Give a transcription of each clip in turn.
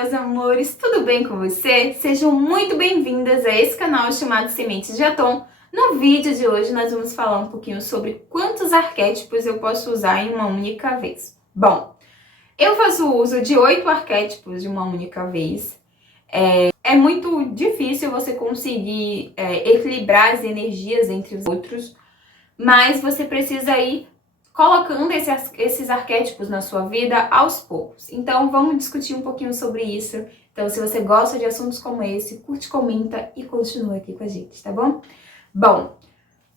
meus amores, tudo bem com você? Sejam muito bem-vindas a esse canal chamado Sementes de Atom. No vídeo de hoje nós vamos falar um pouquinho sobre quantos arquétipos eu posso usar em uma única vez. Bom, eu faço uso de 8 arquétipos de uma única vez. É muito difícil você conseguir equilibrar as energias entre os outros, mas você precisa ir colocando esses arquétipos na sua vida aos poucos. Então vamos discutir um pouquinho sobre isso. Então se você gosta de assuntos como esse, curte, comenta e continua aqui com a gente, tá bom? Bom,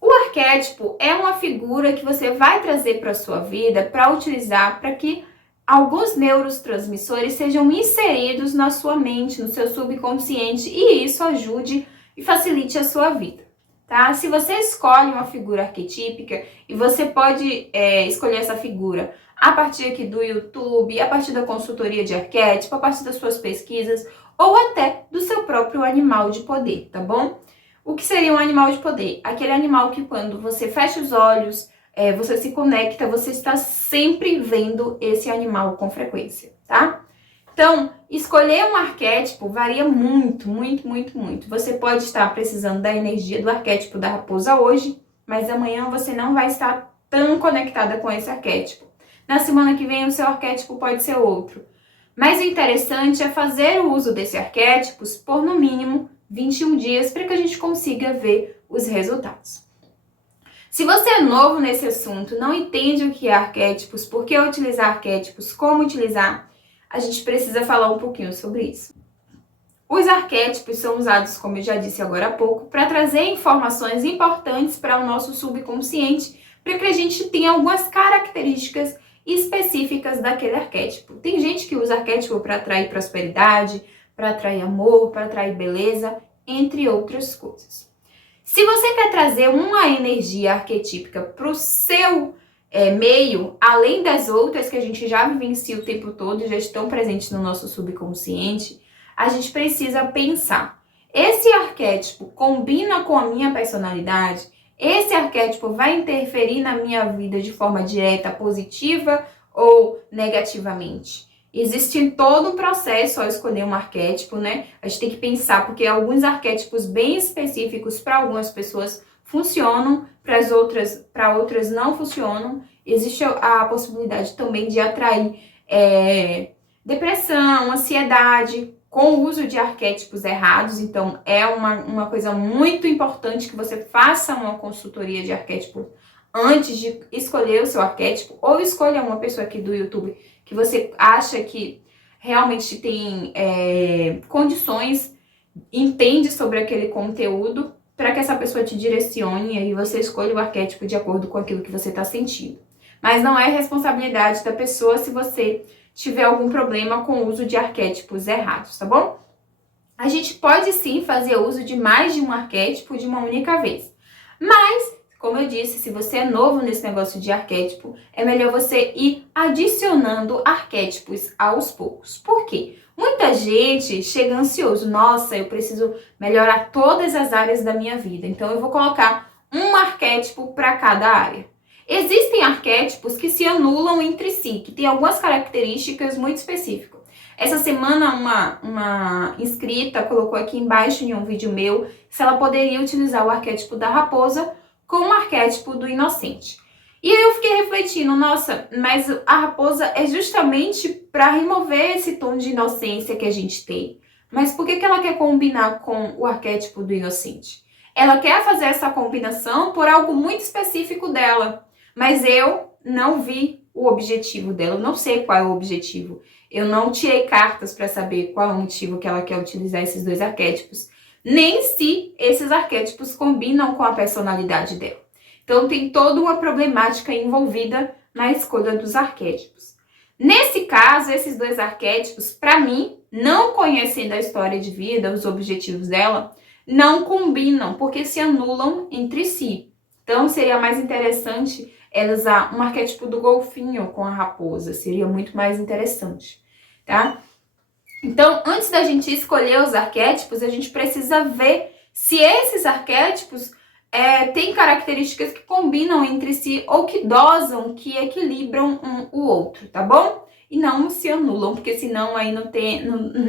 o arquétipo é uma figura que você vai trazer para a sua vida para utilizar para que alguns neurotransmissores sejam inseridos na sua mente, no seu subconsciente, e isso ajude e facilite a sua vida. Tá? Se você escolhe uma figura arquetípica, e você pode escolher essa figura a partir aqui do YouTube, a partir da consultoria de arquétipo, a partir das suas pesquisas, ou até do seu próprio animal de poder, tá bom? O que seria um animal de poder? Aquele animal que quando você fecha os olhos, você se conecta, você está sempre vendo esse animal com frequência, tá? Então, escolher um arquétipo varia muito, muito, muito, muito. Você pode estar precisando da energia do arquétipo da raposa hoje, mas amanhã você não vai estar tão conectada com esse arquétipo. Na semana que vem o seu arquétipo pode ser outro. Mas o interessante é fazer o uso desses arquétipos por no mínimo 21 dias para que a gente consiga ver os resultados. Se você é novo nesse assunto, não entende o que é arquétipos, por que utilizar arquétipos, como utilizar, a gente precisa falar um pouquinho sobre isso. Os arquétipos são usados, como eu já disse agora há pouco, para trazer informações importantes para o nosso subconsciente, para que a gente tenha algumas características específicas daquele arquétipo. Tem gente que usa arquétipo para atrair prosperidade, para atrair amor, para atrair beleza, entre outras coisas. Se você quer trazer uma energia arquetípica para o seu meio, além das outras que a gente já vivencia o tempo todo e já estão presentes no nosso subconsciente, a gente precisa pensar: esse arquétipo combina com a minha personalidade? Esse arquétipo vai interferir na minha vida de forma direta, positiva ou negativamente? Existe todo um processo ao escolher um arquétipo, né? A gente tem que pensar, porque alguns arquétipos bem específicos para algumas pessoas funcionam, para outras não funcionam. Existe a possibilidade também de atrair depressão, ansiedade, com o uso de arquétipos errados. Então é uma coisa muito importante que você faça uma consultoria de arquétipo antes de escolher o seu arquétipo, ou escolha uma pessoa aqui do YouTube que você acha que realmente tem condições, entende sobre aquele conteúdo, para que essa pessoa te direcione e aí você escolha o arquétipo de acordo com aquilo que você está sentindo. Mas não é responsabilidade da pessoa se você tiver algum problema com o uso de arquétipos errados, tá bom? A gente pode sim fazer uso de mais de um arquétipo de uma única vez. Mas, como eu disse, se você é novo nesse negócio de arquétipo, é melhor você ir adicionando arquétipos aos poucos. Por quê? Muita gente chega ansioso. Nossa, eu preciso melhorar todas as áreas da minha vida. Então eu vou colocar um arquétipo para cada área. Existem arquétipos que se anulam entre si, que têm algumas características muito específicas. Essa semana uma inscrita colocou aqui embaixo em um vídeo meu se ela poderia utilizar o arquétipo da raposa com o arquétipo do inocente. E aí eu fiquei refletindo, nossa, mas a raposa é justamente para remover esse tom de inocência que a gente tem. Mas por que ela quer combinar com o arquétipo do inocente? Ela quer fazer essa combinação por algo muito específico dela, mas eu não vi o objetivo dela, eu não sei qual é o objetivo. Eu não tirei cartas para saber qual é o motivo que ela quer utilizar esses dois arquétipos, nem se esses arquétipos combinam com a personalidade dela. Então tem toda uma problemática envolvida na escolha dos arquétipos. Nesse caso, esses dois arquétipos, para mim, não conhecendo a história de vida, os objetivos dela, não combinam, porque se anulam entre si. Então seria mais interessante ela usar um arquétipo do golfinho com a raposa, seria muito mais interessante, tá? Então, antes da gente escolher os arquétipos, a gente precisa ver se esses arquétipos têm características que combinam entre si ou que dosam, que equilibram um o outro, tá bom? e não se anulam, porque senão aí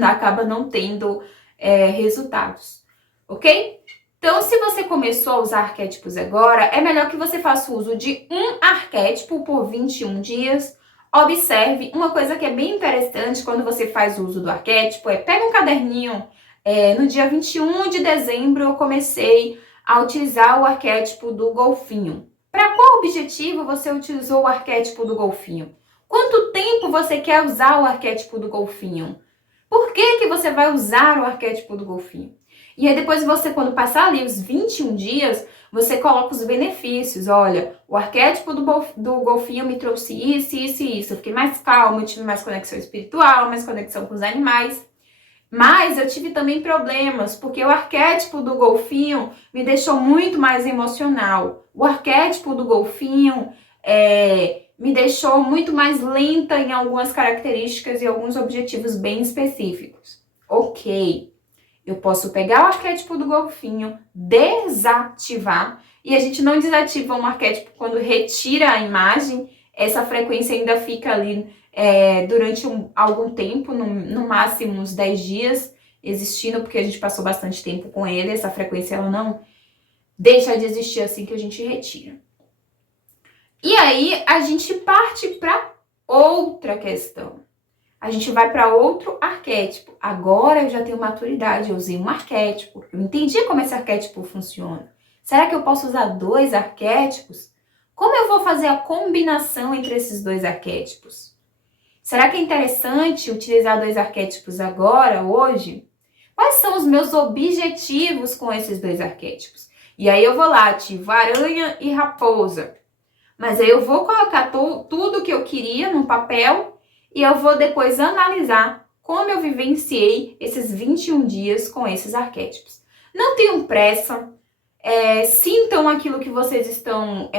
acaba não tendo resultados, ok? Então, se você começou a usar arquétipos agora, é melhor que você faça uso de um arquétipo por 21 dias. Observe, uma coisa que é bem interessante quando você faz uso do arquétipo pega um caderninho. No dia 21 de dezembro eu comecei a utilizar o arquétipo do golfinho. Para qual objetivo você utilizou o arquétipo do golfinho? Quanto tempo você quer usar o arquétipo do golfinho? Por que você vai usar o arquétipo do golfinho? E aí depois você, quando passar ali os 21 dias, você coloca os benefícios. Olha, o arquétipo do golfinho me trouxe isso, isso e isso. Eu fiquei mais calma, eu tive mais conexão espiritual, mais conexão com os animais. Mas eu tive também problemas, porque o arquétipo do golfinho me deixou muito mais emocional. O arquétipo do golfinho me deixou muito mais lenta em algumas características e alguns objetivos bem específicos. Ok, eu posso pegar o arquétipo do golfinho, desativar, e a gente não desativa um arquétipo quando retira a imagem, essa frequência ainda fica ali durante algum tempo, no máximo uns 10 dias, existindo, porque a gente passou bastante tempo com ele, essa frequência ela não deixa de existir assim que a gente retira. E aí a gente parte para outra questão. A gente vai para outro arquétipo. Agora eu já tenho maturidade, eu usei um arquétipo, eu entendi como esse arquétipo funciona. Será que eu posso usar 2 arquétipos? Como eu vou fazer a combinação entre esses 2 arquétipos? Será que é interessante utilizar 2 arquétipos agora, hoje? Quais são os meus objetivos com esses 2 arquétipos? E aí eu vou lá, ativo aranha e raposa. Mas aí eu vou colocar tudo que eu queria no papel e eu vou depois analisar como eu vivenciei esses 21 dias com esses arquétipos. Não tenham pressa, sintam aquilo que vocês estão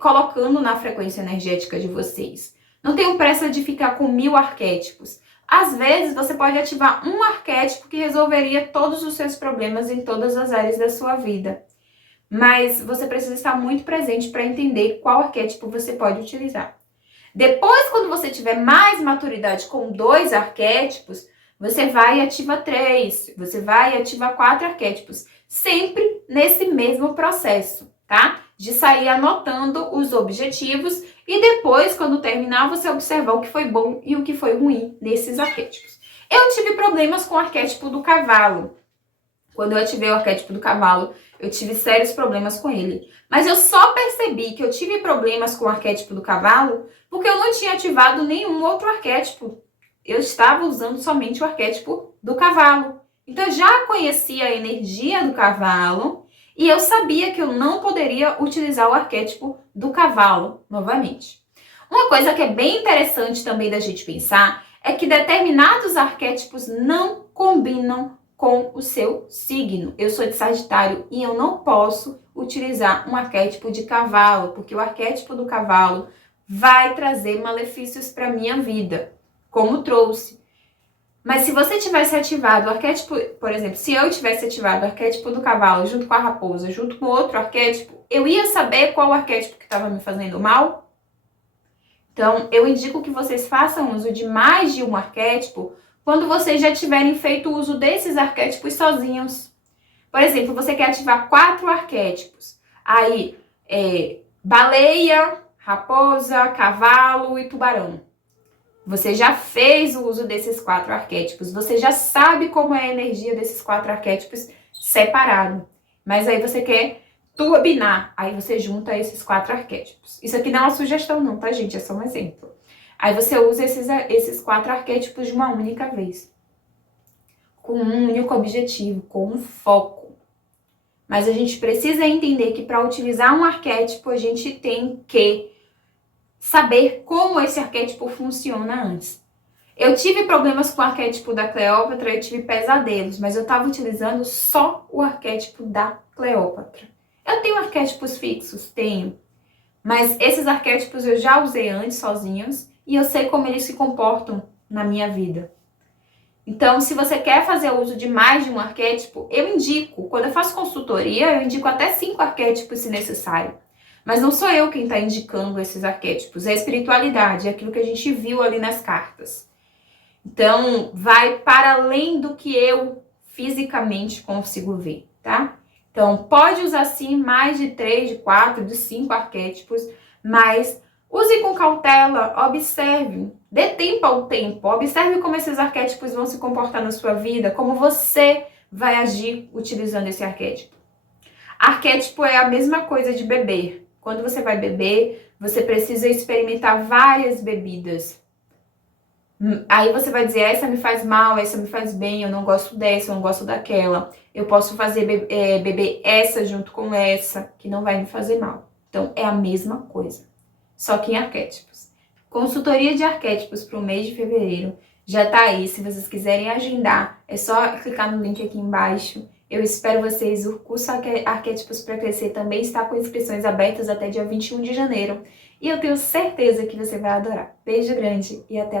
colocando na frequência energética de vocês. Não tenham pressa de ficar com 1000 arquétipos. Às vezes você pode ativar um arquétipo que resolveria todos os seus problemas em todas as áreas da sua vida. Mas você precisa estar muito presente para entender qual arquétipo você pode utilizar. Depois, quando você tiver mais maturidade com 2 arquétipos, você vai e ativa 3, você vai e ativa 4 arquétipos, sempre nesse mesmo processo, tá? De sair anotando os objetivos e depois, quando terminar, você observar o que foi bom e o que foi ruim nesses arquétipos. Eu tive problemas com o arquétipo do cavalo. Quando eu ativei o arquétipo do cavalo, eu tive sérios problemas com ele. Mas eu só percebi que eu tive problemas com o arquétipo do cavalo porque eu não tinha ativado nenhum outro arquétipo. Eu estava usando somente o arquétipo do cavalo. Então eu já conhecia a energia do cavalo e eu sabia que eu não poderia utilizar o arquétipo do cavalo novamente. Uma coisa que é bem interessante também da gente pensar é que determinados arquétipos não combinam com o seu signo. Eu sou de Sagitário e eu não posso utilizar um arquétipo de cavalo, porque o arquétipo do cavalo vai trazer malefícios para a minha vida, como trouxe. Mas se você tivesse ativado o arquétipo, por exemplo, se eu tivesse ativado o arquétipo do cavalo junto com a raposa, junto com outro arquétipo, eu ia saber qual arquétipo que estava me fazendo mal? Então, eu indico que vocês façam uso de mais de um arquétipo quando vocês já tiverem feito uso desses arquétipos sozinhos. Por exemplo, você quer ativar 4 arquétipos. Aí, baleia, raposa, cavalo e tubarão. Você já fez o uso desses 4 arquétipos. Você já sabe como é a energia desses 4 arquétipos separado. Mas aí você quer turbinar. Aí você junta esses 4 arquétipos. Isso aqui não é uma sugestão não, tá, gente? É só um exemplo. Aí você usa esses 4 arquétipos de uma única vez. Com um único objetivo, com um foco. Mas a gente precisa entender que para utilizar um arquétipo, a gente tem que saber como esse arquétipo funciona antes. Eu tive problemas com o arquétipo da Cleópatra, eu tive pesadelos, mas eu estava utilizando só o arquétipo da Cleópatra. Eu tenho arquétipos fixos? Tenho. Mas esses arquétipos eu já usei antes sozinhos e eu sei como eles se comportam na minha vida. Então, se você quer fazer uso de mais de um arquétipo, eu indico, quando eu faço consultoria, eu indico até 5 arquétipos se necessário. Mas não sou eu quem está indicando esses arquétipos, é a espiritualidade, é aquilo que a gente viu ali nas cartas. Então, vai para além do que eu fisicamente consigo ver, tá? Então, pode usar sim mais de 3, de 4, de 5 arquétipos, mas use com cautela, observe, dê tempo ao tempo, observe como esses arquétipos vão se comportar na sua vida, como você vai agir utilizando esse arquétipo. Arquétipo é a mesma coisa de beber. Quando você vai beber, você precisa experimentar várias bebidas. Aí você vai dizer, essa me faz mal, essa me faz bem, eu não gosto dessa, eu não gosto daquela. Eu posso fazer beber essa junto com essa, que não vai me fazer mal. Então, é a mesma coisa, só que em arquétipos. Consultoria de arquétipos para o mês de fevereiro já tá aí. Se vocês quiserem agendar, é só clicar no link aqui embaixo. Eu espero vocês. O curso Arquétipos para Crescer também está com inscrições abertas até dia 21 de janeiro. E eu tenho certeza que você vai adorar. Beijo grande e até a próxima.